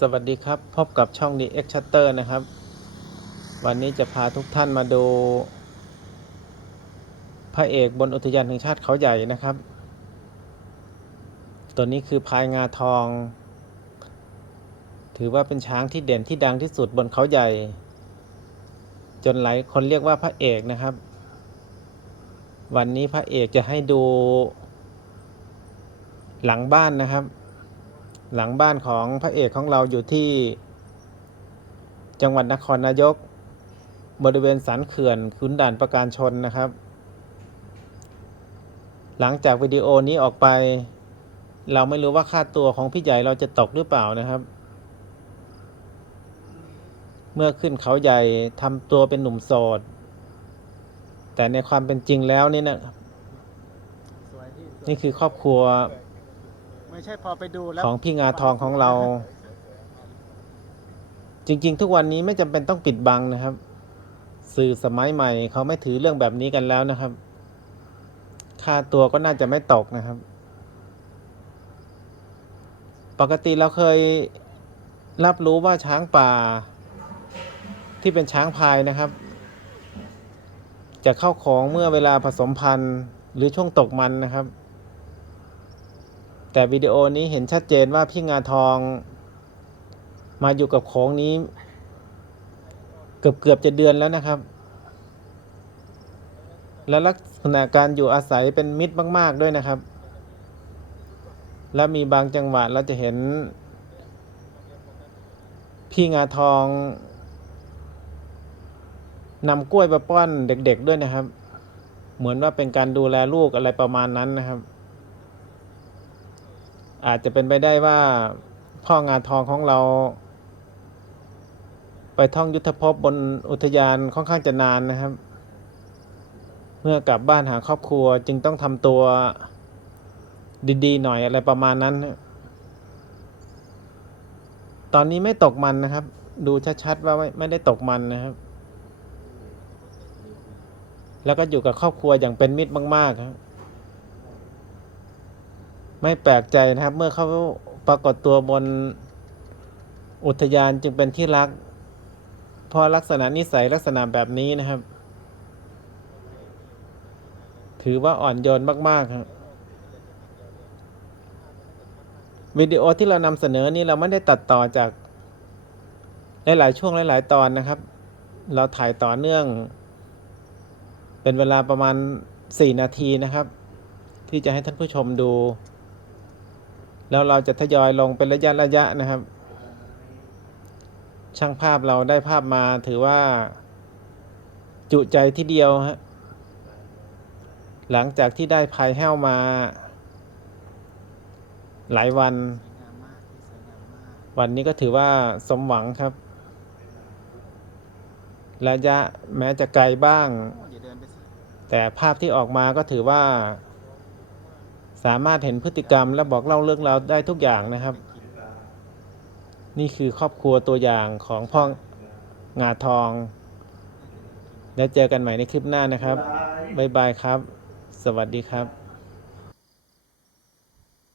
สวัสดีครับ พบกับช่อง The X Shutter นะครับ วันนี้จะพาทุกท่านมาดู พระเอกบนอุทยานแห่งชาติเขาใหญ่นะครับ ตัวนี้คือพายงาทอง ถือว่าเป็นช้างที่เด่นที่ดังที่สุดบนเขาใหญ่ จนหลายคนเรียกว่าพระเอกนะครับ วันนี้พระเอกจะให้ดู หลังบ้านนะครับ หลังบ้านของพระเอกของเราอยู่ที่ จังหวัดนครนายก บริเวณสันเขื่อนขุนด่านประการชนนะครับ หลังจากวิดีโอนี้ออกไป เราไม่รู้ว่าค่าตัวของพี่ใหญ่เราจะตกหรือเปล่านะครับ เมื่อขึ้นเขาใหญ่ทำตัวเป็นหนุ่มโสด แต่ในความเป็นจริงแล้วนี่นะนี่คือครอบครัว ไม่ใช่พอไปดูแล้วของพี่งาทองของเรา จริง ๆ ทุกวันนี้ไม่จำเป็นต้องปิดบังนะครับ สื่อสมัยใหม่เขาไม่ถือเรื่องแบบนี้กันแล้วนะครับ ค่าตัวก็น่าจะไม่ตกนะครับ ปกติเราเคยรับรู้ว่าช้างป่า ที่เป็นช้างพายนะครับ จะเข้าของเมื่อเวลาผสมพันธุ์หรือช่วงตกมันนะครับ แต่วิดีโอนี้เห็นชัดเจนว่าพี่งาทองมาอยู่กับโขงนี้ เกือบเกือบจะเดือนแล้วนะครับ และลักษณะการอยู่อาศัยเป็นมิตรมาก ๆ ด้วยนะครับ และมีบางจังหวะเราจะเห็น พี่งาทองนำกล้วยมาป้อนเด็ก ๆ ด้วยนะครับ เหมือนว่าเป็นการดูแลลูกอะไรประมาณนั้นนะครับ อาจจะเป็นไปได้ว่าพ่องาทองของเรา ไปท่องยุทธภพบนอุทยานค่อนข้างจะนานนะครับ เมื่อกลับบ้านหาครอบครัวจึงต้องทำตัวดีๆหน่อยอะไรประมาณนั้น ตอนนี้ไม่ตกมันนะครับ ดูชัดๆว่าไม่ไม่ได้ตกมันนะครับ แล้วก็อยู่กับครอบครัวอย่างเป็นมิตรมาก ๆ ครับ ไม่แปลกใจนะครับ เมื่อเขาปรากฏตัวบนอุทยานจึงเป็นที่รัก เพราะลักษณะนิสัยลักษณะแบบนี้นะครับ ถือว่าอ่อนโยนมาก ๆ ครับวิดีโอที่เรานำเสนอนี้เราไม่ได้ตัดต่อจาก หลาย ๆ ช่วงหลาย ๆ ตอนนะครับ เราถ่ายต่อเนื่อง เป็นเวลาประมาณ 4 นาทีนะครับ ที่จะให้ท่านผู้ชมดู แล้วเราจะทยอยลงเป็นระยะระยะนะครับ ช่างภาพเราได้ภาพมาถือว่า จุใจที่เดียวฮะหลังจากที่ได้พายแห้วมา หลายวัน วันนี้ก็ถือว่าสมหวังครับ ระยะแม้จะไกลบ้าง แต่ภาพที่ออกมาก็ถือว่า สามารถเห็นพฤติกรรมและบอกเล่าเรื่องราวได้ทุกอย่างนะครับ นี่คือครอบครัวตัวอย่างของพ่องาทอง แล้วเจอกันใหม่ในคลิปหน้านะครับ บ๊ายบายครับ สวัสดีครับ